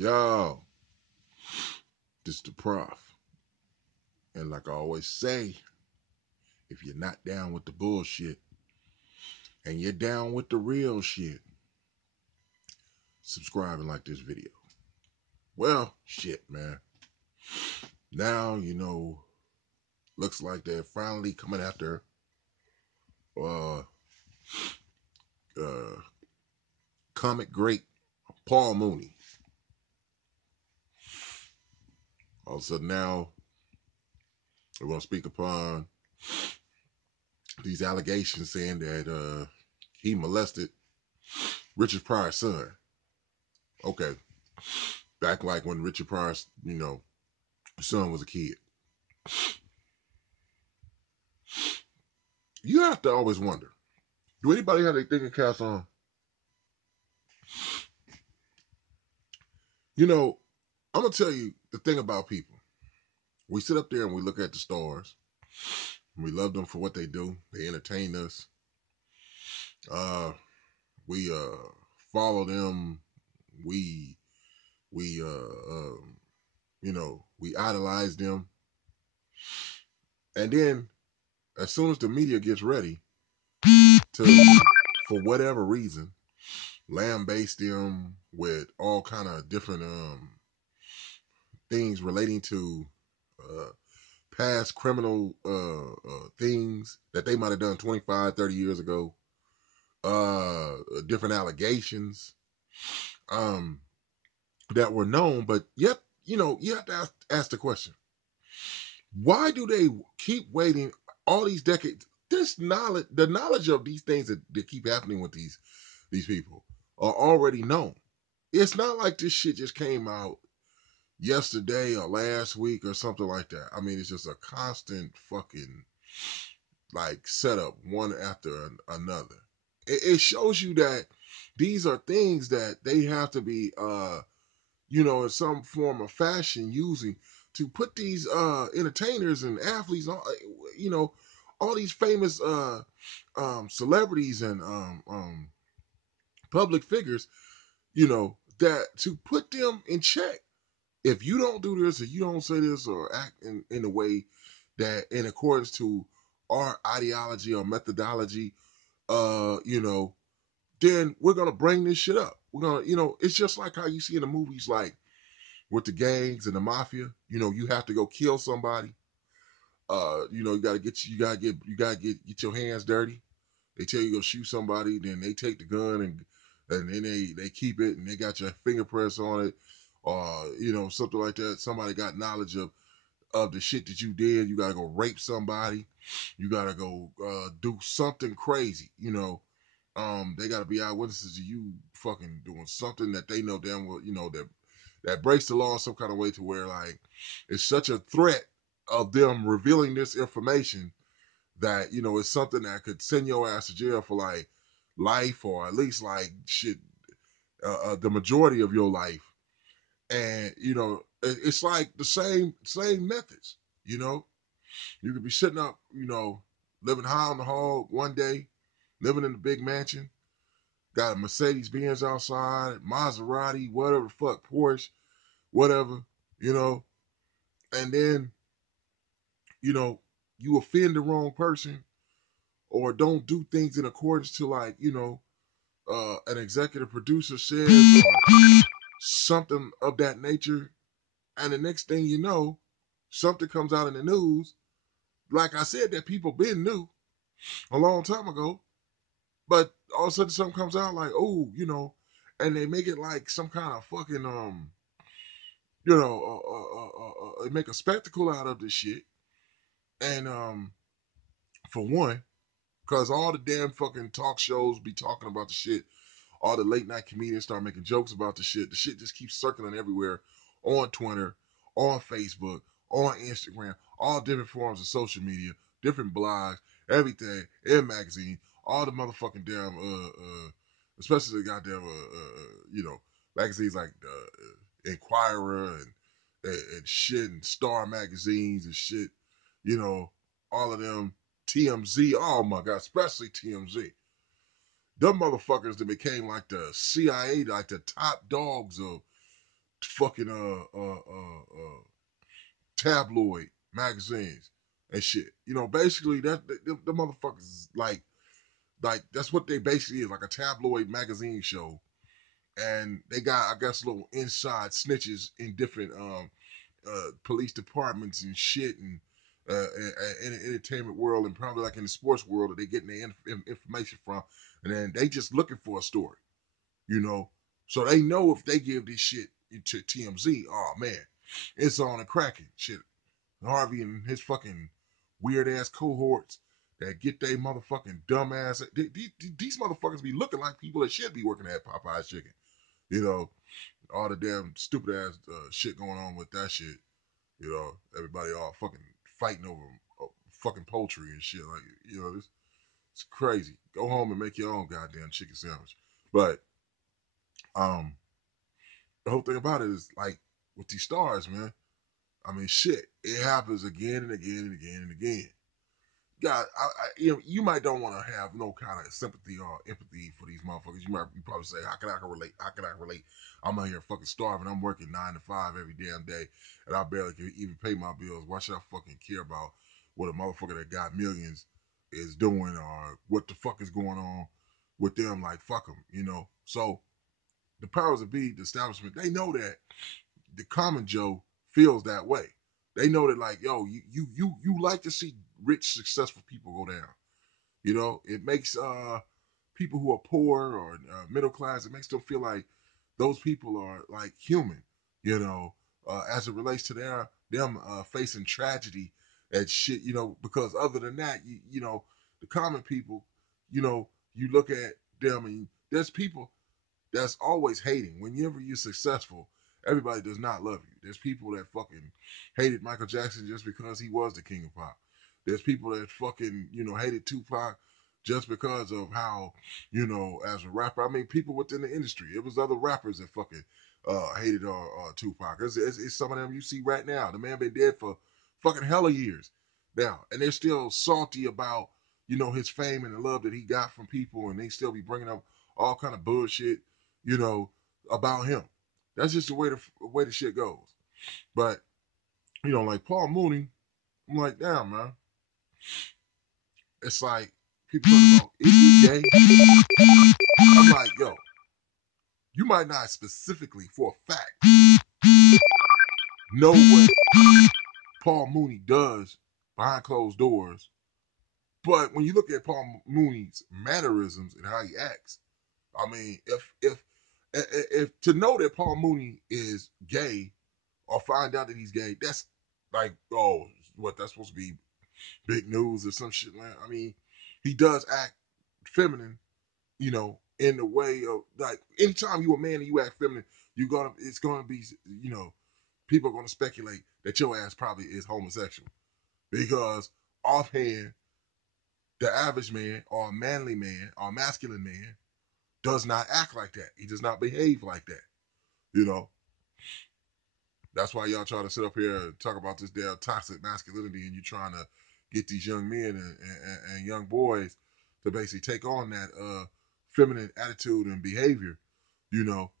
Yo, this is the prof. And like I always say, if you're not down with the bullshit and you're down with the real shit, subscribe and like this video. Well, shit, man. Now, looks like they're finally coming after uh comic great Paul Mooney. Also now we're gonna speak upon these allegations saying that he molested Richard Pryor's son. Okay. Back like when Richard Pryor's, son was a kid. You have to always wonder, do anybody have their thinking caps on? I'm going to tell you the thing about people. We sit up there and we look at the stars. And we love them for what they do. They entertain us. We follow them. We idolize them. And then as soon as the media gets ready to, for whatever reason, lambaste them with all kind of different things relating to past criminal things that they might have done 25, 30 years ago, different allegations that were known, but yet, you have to ask the question, why do they keep waiting all these decades? The knowledge of these things that keep happening with these people are already known. It's not like this shit just came out yesterday or last week or something like that. I mean, it's just a constant fucking setup one after another. It shows you that these are things that they have to be, in some form of fashion using to put these entertainers and athletes on, all these famous celebrities and public figures, that to put them in check. If you don't do this or you don't say this or act in a way that in accordance to our ideology or methodology, then we're going to bring this shit up. We're going to, it's just like how you see in the movies, like with the gangs and the mafia, you have to go kill somebody. You got to get your hands dirty. They tell you to go shoot somebody, then they take the gun and then they keep it and they got your fingerprints on it. Or, something like that. Somebody got knowledge of the shit that you did. You got to go rape somebody. You got to go do something crazy, they got to be eyewitnesses of you fucking doing something that they know damn well, that breaks the law in some kind of way to where, like, it's such a threat of them revealing this information that, it's something that could send your ass to jail for, like, life or at least, like, shit, the majority of your life. And, it's like the same methods, You could be sitting up, living high on the hog one day, living in a big mansion, got a Mercedes-Benz outside, Maserati, whatever the fuck, Porsche, whatever, and then, you offend the wrong person or don't do things in accordance to, like, an executive producer says or something of that nature. And the next thing you know, something comes out in the news. Like I said, that people been knew a long time ago, but all of a sudden something comes out like, oh, and they make it like some kind of fucking, they make a spectacle out of this shit. And for one, because all the damn fucking talk shows be talking about the shit, all the late night comedians start making jokes about the shit. The shit just keeps circling everywhere on Twitter, on Facebook, on Instagram, all different forms of social media, different blogs, everything, in magazine, all the motherfucking damn, especially the goddamn, magazines like Inquirer and shit, and Star magazines and shit, all of them, TMZ, oh my God, especially TMZ. Them motherfuckers that became like the CIA, like the top dogs of fucking tabloid magazines and shit. You know, basically the motherfuckers is like that's what they basically is, like a tabloid magazine show. And they got, I guess, little inside snitches in different police departments and shit, and in the entertainment world, and probably like in the sports world that they getting their information from, and then they just looking for a story, you know. So they know if they give this shit to TMZ, oh man, it's on and cracking shit. Harvey and his fucking weird ass cohorts that get they motherfucking dumb ass. These motherfuckers be looking like people that should be working at Popeye's Chicken, you know. All the damn stupid ass shit going on with that shit. You know, everybody all fucking fighting over fucking poultry and shit. Like, you know, it's crazy. Go home and make your own goddamn chicken sandwich. But the whole thing about it is like with these stars, man. I mean, shit, it happens again and again and again and again. God, you might don't want to have no kind of sympathy or empathy for these motherfuckers. You probably say, how can I relate? How can I relate? I'm out here fucking starving. I'm working 9 to 5 every damn day, and I barely can even pay my bills. Why should I fucking care about what a motherfucker that got millions is doing, or what the fuck is going on with them? Like, fuck them, you know. So the powers that be, the establishment, they know that the common Joe feels that way. They know that, like, yo, you like to see rich, successful people go down. You know, it makes people who are poor or middle class, it makes them feel like those people are like human. You know, as it relates to them facing tragedy and shit. You know, because other than that, you know, the common people, you know, you look at them and there's people that's always hating. Whenever you're successful, everybody does not love you. There's people that fucking hated Michael Jackson just because he was the king of pop. There's people that fucking, you know, hated Tupac just because of how, you know, as a rapper. I mean, people within the industry. It was other rappers that fucking hated Tupac. It's some of them you see right now. The man been dead for fucking hella years now, and they're still salty about, you know, his fame and the love that he got from people, and they still be bringing up all kind of bullshit, you know, about him. That's just the way the shit goes. But, you know, like Paul Mooney, I'm like, damn, man. It's like people talking about, is he gay? I'm like, yo, you might not specifically for a fact know what Paul Mooney does behind closed doors, but when you look at Paul Mooney's mannerisms and how he acts, I mean, if to know that Paul Mooney is gay or find out that he's gay, that's like, oh, what, that's supposed to be big news or some shit, man. I mean, he does act feminine, you know, in the way of, like, anytime you a man and you act feminine, it's gonna be, you know, people are gonna speculate that your ass probably is homosexual, because offhand, the average man or a manly man or a masculine man does not act like that. He does not behave like that, you know. That's why y'all try to sit up here and talk about this damn toxic masculinity, and you trying to get these young men and young boys to basically take on that feminine attitude and behavior. You know,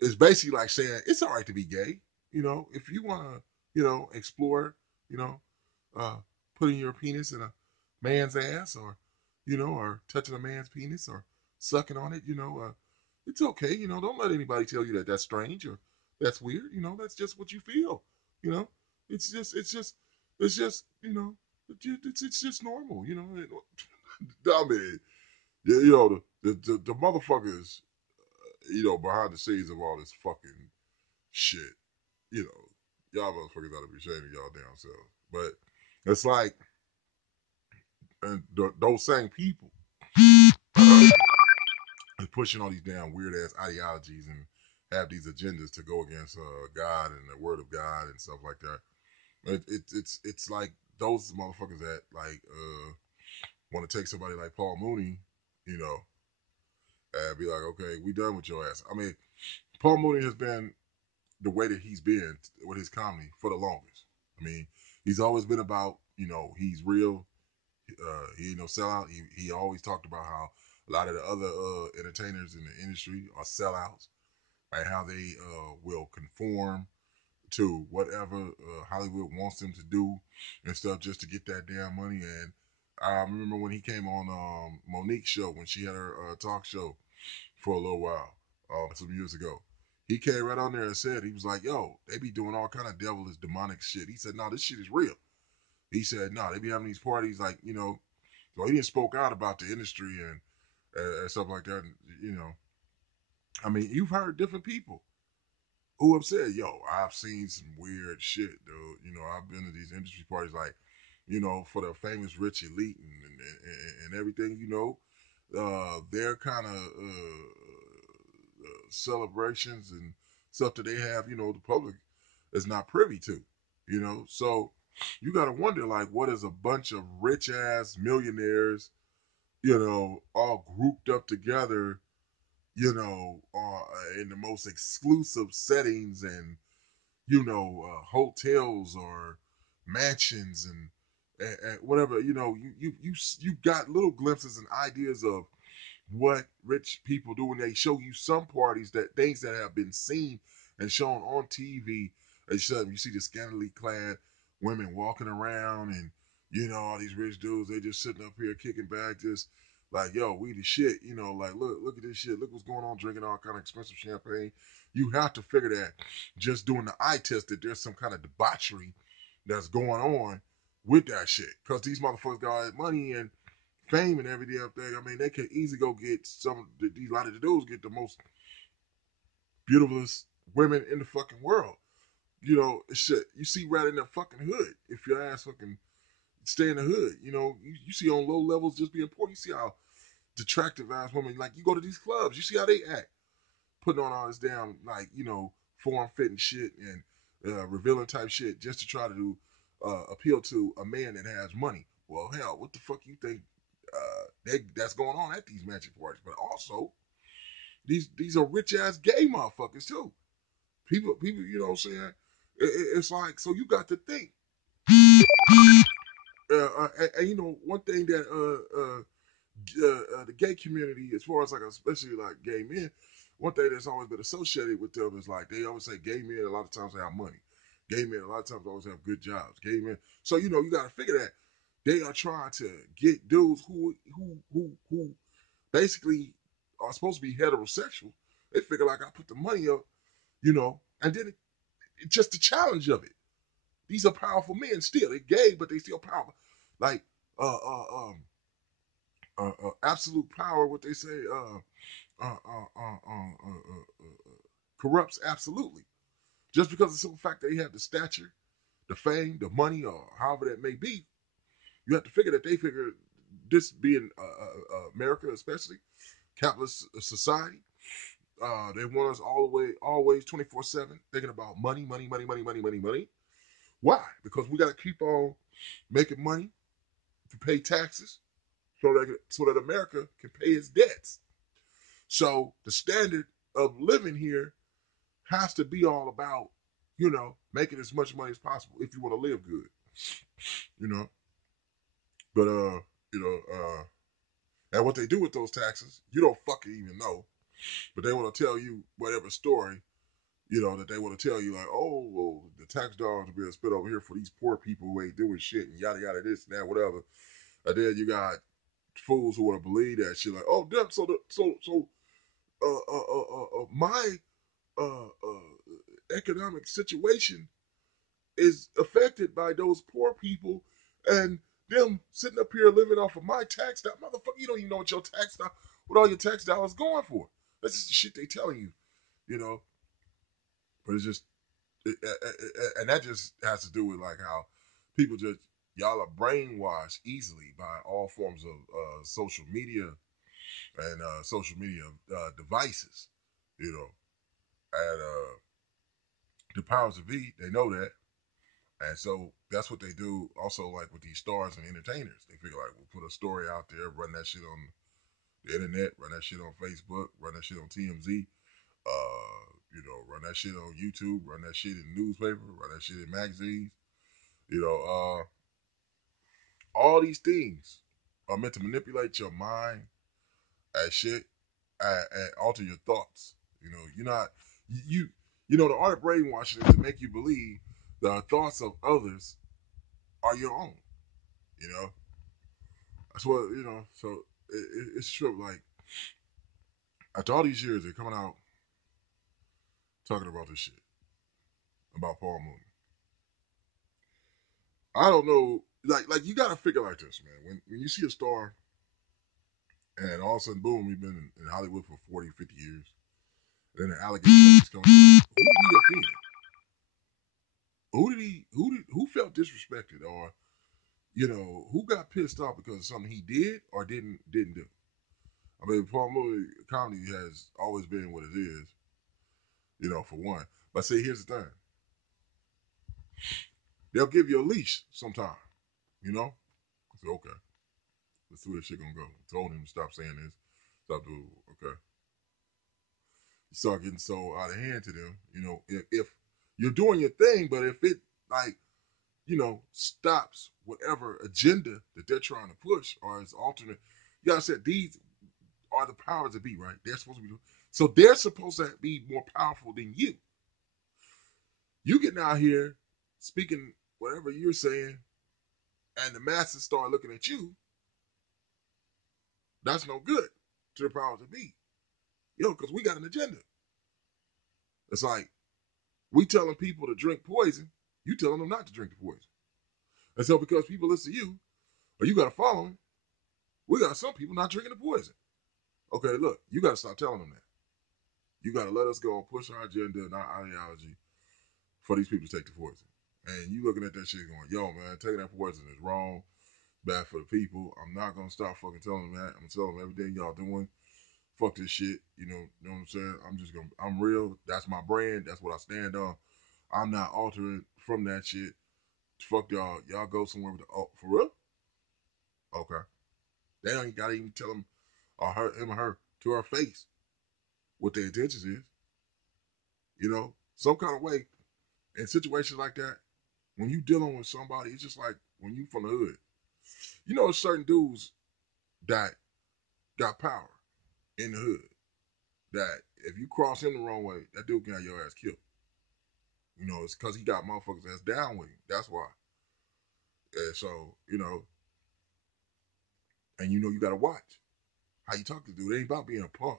it's basically like saying it's all right to be gay. You know, if you want to, you know, explore, you know, uh, putting your penis in a man's ass, or, you know, or touching a man's penis or sucking on it, you know, it's okay. You know, don't let anybody tell you that that's strange or that's weird. You know, that's just what you feel. You know, it's just, you know, it's just normal. You know, I mean, yeah, you know, the motherfuckers, you know, behind the scenes of all this fucking shit, you know, y'all motherfuckers ought to be ashamed of y'all damn selves. But it's like, and those same people is pushing all these damn weird ass ideologies and have these agendas to go against God and the Word of God and stuff like that. It's like those motherfuckers that like want to take somebody like Paul Mooney, you know, and be like, okay, we done with your ass. I mean, Paul Mooney has been the way that he's been with his comedy for the longest. I mean, he's always been about, you know, he's real. He ain't no sellout. He always talked about how a lot of the other entertainers in the industry are sellouts. and how they will conform to whatever Hollywood wants them to do and stuff just to get that damn money. And I remember when he came on Monique's show when she had her talk show for a little while, some years ago. He came right on there and said, he was like, yo, they be doing all kind of devilish, demonic shit. He said, no, this shit is real. He said, no, they be having these parties like, so he didn't spoke out about the industry and stuff like that. And, I mean, you've heard different people who have said, yo, I've seen some weird shit, dude. I've been to these industry parties like, for the famous rich elite and everything, their kind of celebrations and stuff that they have, the public is not privy to, So you got to wonder, like, what is a bunch of rich ass millionaires, all grouped up together, in the most exclusive settings and hotels or mansions and whatever. You got little glimpses and ideas of what rich people do when they show you some parties, that things that have been seen and shown on TV. And you see the scantily clad women walking around, and all these rich dudes, they just sitting up here kicking back, just like, yo, we the shit. Like, look at this shit. Look what's going on, drinking all kind of expensive champagne. You have to figure that just doing the eye test that there's some kind of debauchery that's going on with that shit, because these motherfuckers got money and fame and every damn thing. I mean, they could easily go get these, a lot of the dudes get the most beautifulest women in the fucking world. Shit. You see right in the fucking hood. If your ass fucking stay in the hood, you see on low levels just being poor. You see how attractive ass women, like, you go to these clubs, you see how they act, putting on all this damn, like, form fitting shit and revealing type shit just to try to do appeal to a man that has money. Well, hell, what the fuck you think that's going on at these mansion parties? But also, these are rich ass gay motherfuckers too. People, you know what I'm saying? It's like, so you got to think. One thing that the gay community, as far as like especially like gay men, one thing that's always been associated with them is like they always say gay men a lot of times have money. Gay men a lot of times always have good jobs. Gay men, so you got to figure that they are trying to get dudes who basically are supposed to be heterosexual. They figure like, I put the money up, and then it's just the challenge of it. These are powerful men still. They're gay, but they still powerful. Like absolute power. What they say, corrupts absolutely. Just because of the simple fact that they have the stature, the fame, the money, or however that may be, you have to figure that they figure this being America, especially capitalist society. They want us always 24/7 thinking about money, money, money, money, money, money, money. Why? Because we got to keep on making money to pay taxes, so that America can pay its debts. So the standard of living here has to be all about, making as much money as possible if you want to live good, you know. But and what they do with those taxes, you don't fucking even know. But they want to tell you whatever story, that they want to tell you, like, oh, well, the tax dollars are being spent over here for these poor people who ain't doing shit and yada yada, this and that, whatever. And then you got fools who want to believe that shit, like, oh, damn, my economic situation is affected by those poor people and them sitting up here living off of my tax dollar. Motherfucker, you don't even know what all your tax dollars going for. That's just the shit they telling you, you know. But it's just, and that just has to do with like how people just, y'all are brainwashed easily by all forms of social media and social media devices, and the powers that be, they know that. And so that's what they do also, like with these stars and entertainers. They figure like, we'll put a story out there, run that shit on the internet, run that shit on Facebook, run that shit on TMZ, run that shit on YouTube, run that shit in newspaper, run that shit in magazines. You know, all these things are meant to manipulate your mind and shit and alter your thoughts. You're not You you know, the art of brainwashing is to make you believe the thoughts of others are your own. You know, that's what you know. So it's true. Like after all these years, they're coming out talking about this shit about Paul Mooney. I don't know. Like you got to figure like this, man. When you see a star, and all of a sudden, boom, you've been in Hollywood for 40, 50 years, and then the allegations like this coming, like, who did he offend? Who felt disrespected, or you know, who got pissed off because of something he did or didn't do? I mean, Paul Mooney comedy has always been what it is, you know, for one. But see, here's the thing: they'll give you a leash sometime, you know. I said, okay, let's see where this shit gonna go. I told him to stop saying this, stop doing. Okay, you start getting so out of hand to them, you know. If you're doing your thing, but if it like you know stops whatever agenda that they're trying to push or is alternate, you gotta say these are the powers that be, right? They're supposed to be, so they're supposed to be more powerful than you. You getting out here speaking whatever you're saying, and the masses start looking at you. That's no good to the powers that be, you know, because we got an agenda. It's like we telling people to drink poison, you telling them not to drink the poison. And so because people listen to you, or you got a following, we got some people not drinking the poison. Okay, look, you got to stop telling them that. You got to let us go and push our agenda and our ideology for these people to take the poison. And you looking at that shit going, yo, man, taking that poison is wrong, bad for the people. I'm not going to stop fucking telling them that. I'm going to tell them everything y'all doing. Fuck this shit. You know what I'm saying? I'm real. That's my brand. That's what I stand on. I'm not altering from that shit. Fuck y'all. Y'all go somewhere with the, oh, for real? Okay. They don't got to even tell him or him or her to her face what their intentions is. You know, some kind of way in situations like that, when you dealing with somebody, it's just like when you from the hood. You know, certain dudes that got power in the hood. That if you cross him the wrong way, that dude can have your ass killed. You know, it's because he got motherfuckers that's down with him. That's why. And so, you know, and you know you gotta watch how you talk to dude. It ain't about being a punk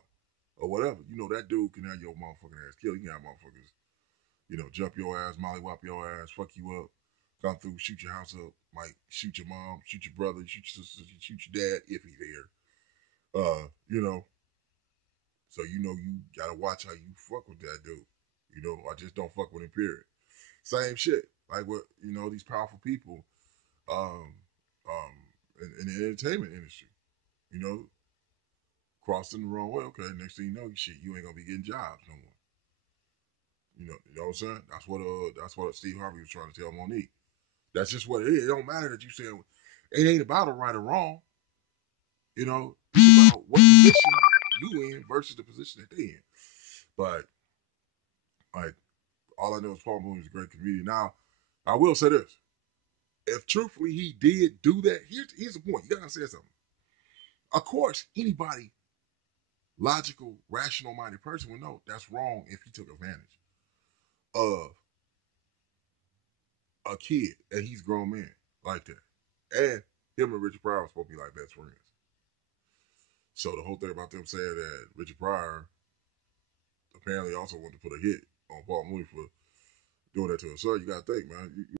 or whatever. You know that dude can have your motherfucking ass killed. He can have motherfuckers, you know, jump your ass, mollywop your ass, fuck you up, come through, shoot your house up, might shoot your mom, shoot your brother, shoot your sister, shoot your dad if he's there. You know, so you know you gotta watch how you fuck with that dude. You know, I just don't fuck with him. Period. Same shit. Like what you know, these powerful people, um, um, in the entertainment industry. You know, crossing the wrong way. Okay, next thing you know, shit, you ain't gonna be getting jobs no more. You know what I'm saying? That's what Steve Harvey was trying to tell Monique. That's just what it is. It don't matter that you saying it ain't about a right or wrong. You know, it's about what position you in versus the position that they in. But like all I know is Paul Mooney is a great comedian. Now, I will say this. If truthfully he did do that, here's the point. You gotta say something. Of course, anybody logical, rational minded person would know that's wrong if he took advantage of a kid and he's a grown man like that. And him and Richard Pryor were supposed to be like best friends. So the whole thing about them saying that Richard Pryor apparently also wanted to put a hit on Paul Mooney for doing that to his son, you gotta think, man.